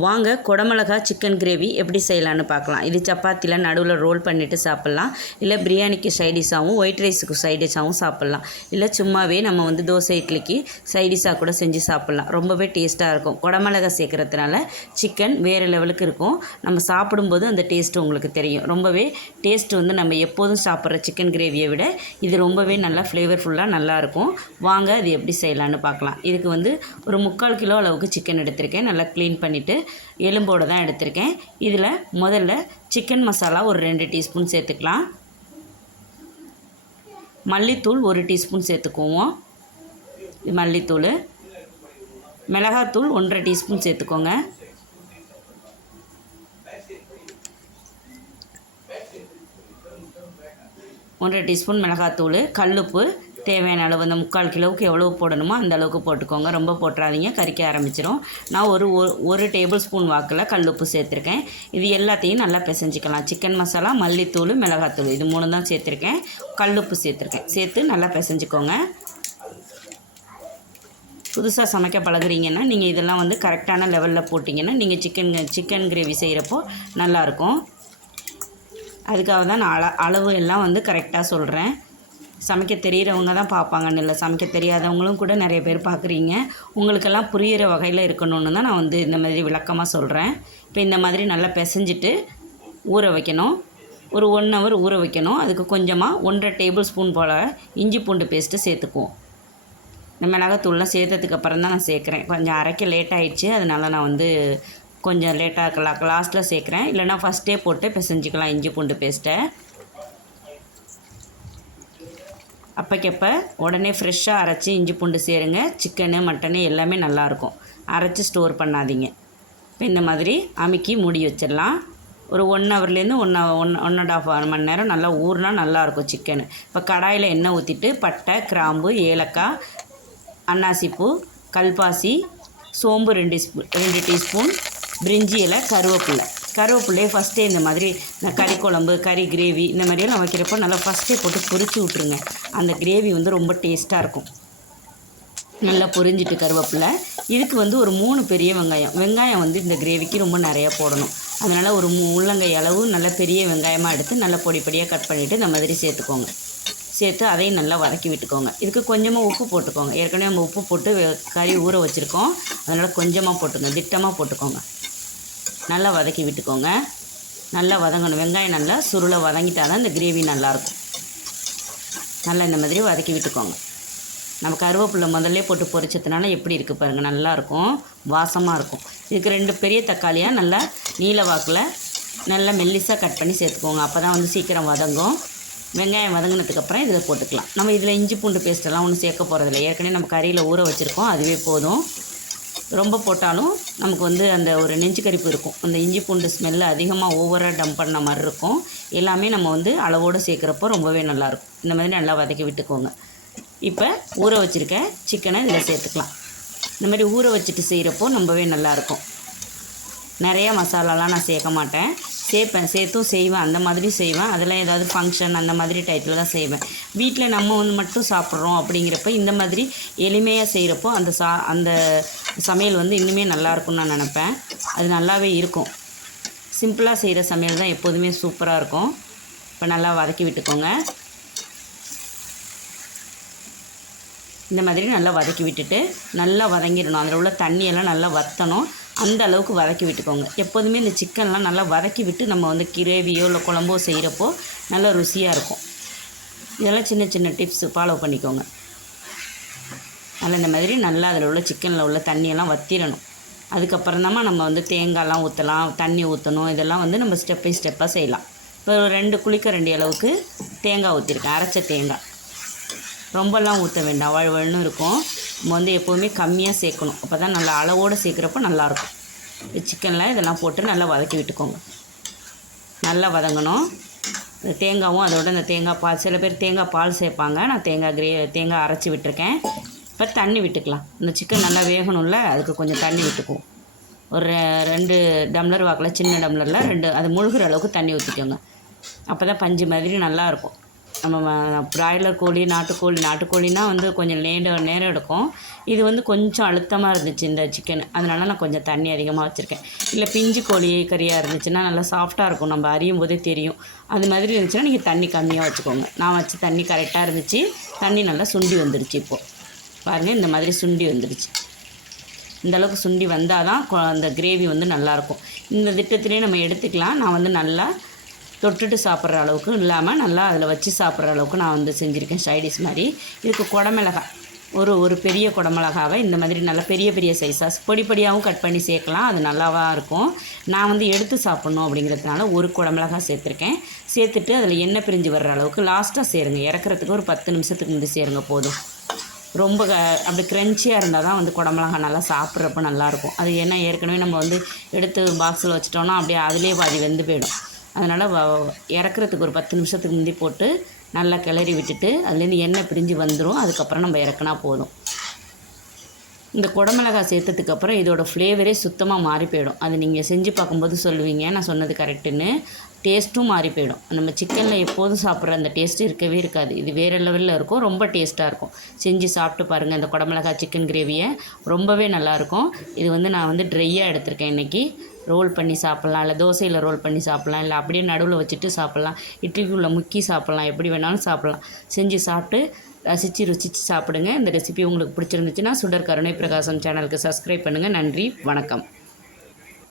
வாங்க குடமிளகா chicken gravy எப்படி செய்யலான்னு பார்க்கலாம். இது சப்பாத்தியில் நடுவில் ரோல் பண்ணிவிட்டு சாப்பிட்லாம். இல்லை பிரியாணிக்கு சைடிஷாகவும் ஒயிட் ரைஸுக்கு சைடிஷாகவும் சாப்பிட்லாம். இல்லை சும்மாவே நம்ம வந்து தோசை இட்லிக்கு சைடிஷாக கூட செஞ்சு சாப்பிட்லாம். ரொம்பவே டேஸ்ட்டாக இருக்கும். குடமிளகா சேர்க்குறதுனால சிக்கன் வேறு லெவலுக்கு இருக்கும். நம்ம சாப்பிடும்போது அந்த டேஸ்ட் உங்களுக்கு தெரியும். ரொம்பவே டேஸ்ட் வந்து நம்ம எப்போதும் சாப்பிட்ற சிக்கன் கிரேவியை விட இது ரொம்பவே நல்லா ஃப்ளேவர்ஃபுல்லாக நல்லாயிருக்கும் வாங்க அது எப்படி செய்யலான்னு பார்க்கலாம். இதுக்கு வந்து ஒரு முக்கால் கிலோ அளவுக்கு சிக்கன் எடுத்திருக்கேன். நல்லா க்ளீன் பண்ணிவிட்டு எலும்போடு தான் எடுத்திருக்கேன். இதில் முதல்ல சிக்கன் மசாலா ஒரு ரெண்டு டீஸ்பூன் சேர்த்துக்கலாம். மல்லித்தூள் ஒரு டீஸ்பூன் சேர்த்துக்குவோம். மல்லித்தூள். மிளகாத்தூள் ஒன்றரை டீஸ்பூன் சேர்த்துக்கோங்க. ஒன்றரை டீஸ்பூன் மிளகாத்தூள். கல்லுப்பு தேவையான அளவு அந்த முக்கால் கிலோவுக்கு எவ்வளோ போடணுமோ அந்த அளவுக்கு போட்டுக்கோங்க. ரொம்ப போட்டுறாதீங்க கறிக்க ஆரம்பிச்சிடும் நான் ஒரு ஒரு- ஒரு டேபிள் ஸ்பூன் வாக்கில் கல்லுப்பு சேர்த்துருக்கேன். இது எல்லாத்தையும் நல்லா பிசைஞ்சிக்கலாம். சிக்கன் மசாலா மல்லித்தூள் மிளகாத்தூள் இது மூணு தான் சேர்த்துருக்கேன். கல்லுப்பு சேர்த்துருக்கேன். சேர்த்து நல்லா பிசைஞ்சிக்கோங்க. புதுசாக சமைக்க பழகுறீங்கன்னா நீங்கள் இதெல்லாம் வந்து கரெக்டான லெவலில் போட்டிங்கன்னா நீங்கள் சிக்கன் சிக்கன் கிரேவி செய்கிறப்போ நல்லாயிருக்கும் அதுக்காக தான் நான் அள அளவு எல்லாம் வந்து கரெக்டாக சொல்கிறேன் சமைக்க தெரிகிறவங்க தான் பார்ப்பாங்கன்னு இல்லை. சமைக்க தெரியாதவங்களும் கூட நிறைய பேர் பார்க்குறீங்க. உங்களுக்கெல்லாம் புரிகிற வகையில் இருக்கணும்னு தான் நான் வந்து இந்த மாதிரி விளக்கமாக சொல்கிறேன் இப்போ இந்த மாதிரி நல்லா பிசைஞ்சிட்டு ஊற வைக்கணும். ஒரு ஒன் ஹவர் ஊற வைக்கணும். அதுக்கு கொஞ்சமாக ஒன்றரை டேபிள் ஸ்பூன் போல் இஞ்சி பூண்டு பேஸ்ட்டு சேர்த்துக்குவோம். இந்த மிளகாத்தூள்லாம் சேர்த்ததுக்கு அப்புறம் தான் நான் சேர்க்குறேன். கொஞ்சம் அரைக்க லேட் ஆகிடுச்சு அதனால நான் வந்து கொஞ்சம் லேட்டாக லாஸ்ட்டில் சேர்க்குறேன். இல்லைனா ஃபஸ்ட்டே போட்டு பிசைஞ்சிக்கலாம் இஞ்சி பூண்டு பேஸ்ட்டை அப்போக்கப்போ உடனே ஃப்ரெஷ்ஷாக அரைச்சி இஞ்சி பூண்டு சேருங்க. சிக்கனு மட்டனு எல்லாமே நல்லாயிருக்கும் அரைச்சி ஸ்டோர் பண்ணாதீங்க. இப்போ இந்த மாதிரி அமுக்கி மூடி வச்சிடலாம். ஒரு one ஹவர்லேருந்து one one one and half மணி நேரம் நல்லா ஊறினா நல்லாயிருக்கும் சிக்கனு இப்போ கடாயில் எண்ணெய் ஊற்றிட்டு பட்டை கிராம்பு ஏலக்காய் அன்னாசிப்பூ கல்பாசி சோம்பு ரெண்டு ஸ்பூ ரெண்டு டீஸ்பூன் பிரிஞ்சி இலை கருவேப்பிலை. கருவேப்பிலையை ஃபஸ்ட்டே இந்த மாதிரி நான் கறி குழம்பு கறி கிரேவி இந்த மாதிரியெல்லாம் வைக்கிறப்போ நல்லா ஃபஸ்ட்டே போட்டு பொரிச்சு விட்ருங்க அந்த கிரேவி வந்து ரொம்ப டேஸ்ட்டாக இருக்கும். நல்லா பொரிஞ்சிட்டு கருவேப்பிலை இதுக்கு வந்து ஒரு மூணு பெரிய வெங்காயம். வெங்காயம் வந்து இந்த கிரேவிக்கு ரொம்ப நிறையா போடணும். அதனால் ஒரு மூ உள்ளங்கை அளவு நல்ல பெரிய வெங்காயமாக எடுத்து நல்லா பொடி பொடியாக கட் பண்ணிவிட்டு இந்த மாதிரி சேர்த்துக்கோங்க. சேர்த்து அதையும் நல்லா வதக்கி விட்டுக்கோங்க. இதுக்கு கொஞ்சமாக உப்பு போட்டுக்கோங்க. ஏற்கனவே நம்ம உப்பு போட்டு வெ- கறி ஊற வச்சுருக்கோம். அதனால் கொஞ்சமாக போட்டுங்க திட்டமாக போட்டுக்கோங்க. நல்லா வதக்கி விட்டுக்கோங்க. நல்லா வதங்கணும். வெங்காயம் நல்லா சுருளை வதங்கிட்டால் தான் இந்த கிரேவி நல்லாயிருக்கும் நல்லா இந்த மாதிரி வதக்கி விட்டுக்கோங்க. நம்ம கருவேப்பிலை முதல்ல போட்டு பொரிச்சதுனால எப்படி இருக்குது பாருங்கள் நல்லாயிருக்கும் வாசமாக இருக்கும். இதுக்கு ரெண்டு பெரிய தக்காளியாக நல்லா நீல வாக்கில் நல்லா மெல்லிசாக கட் பண்ணி சேர்த்துக்கோங்க. அப்போ தான் வந்து சீக்கிரம் வதங்கும். வெங்காயம் வதங்கினதுக்கப்புறம் இதில் போட்டுக்கலாம். நம்ம இதில் இஞ்சி பூண்டு பேஸ்ட்டெல்லாம் ஒன்றும் சேர்க்க போகிறதில்ல ஏற்கனவே நம்ம கறியில் ஊற வச்சுருக்கோம். அதுவே போதும். ரொம்ப போட்டாலும் நமக்கு வந்து அந்த ஒரு நெஞ்சு கரிப்பு இருக்கும். அந்த இஞ்சி பூண்டு ஸ்மெல்லு அதிகமாக ஓவராக டம்ப் பண்ண மாதிரி இருக்கும். எல்லாமே நம்ம வந்து அளவோடு சேர்க்குறப்போ ரொம்பவே நல்லாயிருக்கும் இந்த மாதிரி நல்லா வதக்கி விட்டுக்கோங்க. இப்போ ஊற வச்சுருக்க சிக்கனை இதில் சேர்த்துக்கலாம். இந்த மாதிரி ஊற வச்சுட்டு செய்கிறப்போ ரொம்பவே நல்லாயிருக்கும் நிறையா மசாலாலாம் நான் சேர்க்க மாட்டேன். சேர்ப்பேன். சேர்த்தும் செய்வேன். அந்த மாதிரி செய்வேன். அதெல்லாம் ஏதாவது ஃபங்க்ஷன் அந்த மாதிரி டயத்தில் தான் செய்வேன். வீட்டில் நம்ம வந்து மட்டும் சாப்பிட்றோம் அப்படிங்கிறப்ப இந்த மாதிரி எளிமையாக செய்கிறப்போ அந்த சா அந்த சமையல் வந்து இன்னுமே நல்லாயிருக்கும்னு நான் நினப்பேன். அது நல்லாவே இருக்கும். சிம்பிளாக செய்கிற சமையல் தான் எப்போதுமே சூப்பராக இருக்கும். இப்போ நல்லா வதக்கி விட்டுக்கோங்க. இந்த மாதிரி நல்லா வதக்கி விட்டுட்டு நல்லா வதங்கிடணும். அதில் உள்ள தண்ணியெல்லாம் நல்லா வற்றணும் அந்த அளவுக்கு வதக்கி விட்டுக்கோங்க. எப்போதுமே இந்த சிக்கன்லாம் நல்லா வதக்கி விட்டு நம்ம வந்து கிரேவியோ இல்லை குழம்போ செய்கிறப்போ நல்லா ருசியாக இருக்கும். இதெல்லாம் சின்ன சின்ன டிப்ஸ் ஃபாலோ பண்ணிக்கோங்க. அதில் இந்த மாதிரி நல்லா அதில் உள்ள சிக்கனில் உள்ள தண்ணியெல்லாம் வத்திரணும். அதுக்கப்புறம் தான் நம்ம வந்து தேங்காய்லாம் ஊற்றலாம் தண்ணி ஊற்றணும் இதெல்லாம் வந்து நம்ம ஸ்டெப் பை ஸ்டெப்பாக செய்யலாம். இப்போ ரெண்டு குளிக்க ரெண்டு அளவுக்கு தேங்காய் ஊற்றிருக்கேன் அரைச்ச தேங்காய். ரொம்பலாம் ஊற்ற வேண்டாம். வழுவழுன்னு இருக்கும். நம்ம வந்து எப்போவுமே கம்மியாக சேர்க்கணும். அப்போ தான் நல்லா அளவோடு சேர்க்குறப்ப நல்லாயிருக்கும். சிக்கனில் இதெல்லாம் போட்டு நல்லா வதக்கி விட்டுக்கோங்க. நல்லா வதங்கணும். இந்த தேங்காவும் அதோட இந்த தேங்காய் பால் சில பேர் தேங்காய் பால் சேர்ப்பாங்க. நான் தேங்காய் கிரே தேங்காய் அரைச்சி விட்டுருக்கேன். இப்போ தண்ணி விட்டுக்கலாம். இந்த சிக்கன் நல்லா வேகணும்ல அதுக்கு கொஞ்சம் தண்ணி விட்டுக்குவோம் ஒரு ரெ- ரெண்டு டம்ளர் வாக்கில் சின்ன டம்ளரில் ரெண்டு அது முழுகிற அளவுக்கு தண்ணி ஊற்றிக்கோங்க அப்போ தான் பஞ்சு மாதிரி நல்லாயிருக்கும். நம்ம பிராய்லர் கோழி நாட்டுக்கோழி நாட்டுக்கோழினா வந்து கொஞ்சம் நேரம் நேரம் எடுக்கும். இது வந்து கொஞ்சம் அழுத்தமாக இருந்துச்சு இந்த சிக்கன் அதனால நான் கொஞ்சம் தண்ணி அதிகமாக வச்சுருக்கேன். இல்லை பிஞ்சு கோழி கறியாக இருந்துச்சுன்னா நல்லா சாஃப்டாக இருக்கும். நம்ம அறியும் போதே தெரியும். அது மாதிரி இருந்துச்சுன்னா நீங்கள் தண்ணி கம்மியாக வச்சுக்கோங்க. நான் வச்சு தண்ணி கரெக்டாக இருந்துச்சு. தண்ணி நல்லா சுண்டி வந்துருச்சு இப்போது பாருங்கள் இந்த மாதிரி சுண்டி வந்துடுச்சு இந்தளவுக்கு சுண்டி வந்தால் தான் அந்த கிரேவி வந்து நல்லாயிருக்கும் இந்த திட்டத்திலே நம்ம எடுத்துக்கலாம். நான் வந்து நல்லா தொட்டுட்டு சாப்பிட்ற அளவுக்கு இல்லாமல் நல்லா அதில் வச்சு சாப்பிட்ற அளவுக்கு நான் வந்து செஞ்சுருக்கேன் சைடிஸ் மாதிரி. இதுக்கு குடமிளகாய். ஒரு ஒரு பெரிய குடமிளகாவை இந்த மாதிரி நல்லா பெரிய பெரிய சைஸாக பொடி பொடியாகவும் கட் பண்ணி சேர்க்கலாம். அது நல்லாவாக இருக்கும். நான் வந்து எடுத்து சாப்பிட்ணும் அப்படிங்கிறதுனால ஒரு குடமிளகா சேர்த்துருக்கேன். சேர்த்துட்டு அதில் எண்ணெய் பிரிஞ்சு வர்ற அளவுக்கு லாஸ்ட்டாக சேருங்க. இறக்குறதுக்கு ஒரு பத்து நிமிஷத்துக்கு முந்தி சேருங்க போதும். ரொம்ப க அப்படி க்ரன்ச்சியாக இருந்தால் தான் வந்து குடமிளகா நல்லா சாப்பிட்றப்ப நல்லாயிருக்கும். அது ஏன்னா ஏற்கனவே நம்ம வந்து எடுத்து பாக்ஸில் வச்சிட்டோன்னா அப்படியே அதிலே பாதி வெந்து போயிடும். அதனால் வ இறக்குறதுக்கு ஒரு பத்து நிமிஷத்துக்கு முந்தி போட்டு நல்லா கிளறி விட்டுட்டு அதுலேருந்து எண்ணெய் பிரிஞ்சு வந்துடும் அதுக்கப்புறம் நம்ம இறக்குனா போதும். இந்த குடமிளகாய் சேர்த்ததுக்கு அப்புறம் இதோட ஃப்ளேவரே சுத்தமாக மாறி போயிடும். அது நீங்கள் செஞ்சு பார்க்கும்போது சொல்லுவீங்க. நான் சொன்னது கரெக்டுன்னு டேஸ்ட்டும் மாறி போயிடும். நம்ம சிக்கனில் எப்போதும் சாப்பிட்ற அந்த டேஸ்ட் இருக்கவே இருக்காது. இது வேறு லெவலில் இருக்கும். ரொம்ப டேஸ்ட்டாக இருக்கும். செஞ்சு சாப்பிட்டு பாருங்கள் இந்த குடமிளகாய் சிக்கன் கிரேவியை ரொம்பவே நல்லாயிருக்கும் இது வந்து நான் வந்து ட்ரையாக எடுத்திருக்கேன் இன்றைக்கி ரோல் பண்ணி சாப்பிட்லாம். இல்லை தோசையில் ரோல் பண்ணி சாப்பிட்லாம். இல்லை அப்படியே நடுவில் வச்சுட்டு சாப்பிட்லாம். இட்லிக்குள்ளே முக்கி சாப்பிட்லாம். எப்படி வேணாலும் சாப்பிட்லாம். செஞ்சு சாப்பிட்டு ரசித்து ருசித்து சாப்பிடுங்க. இந்த ரெசிபி உங்களுக்கு பிடிச்சிருந்துச்சுன்னா சுடர் கருணை பிரகாசம் சேனலுக்கு சப்ஸ்கிரைப் பண்ணுங்கள் நன்றி வணக்கம்.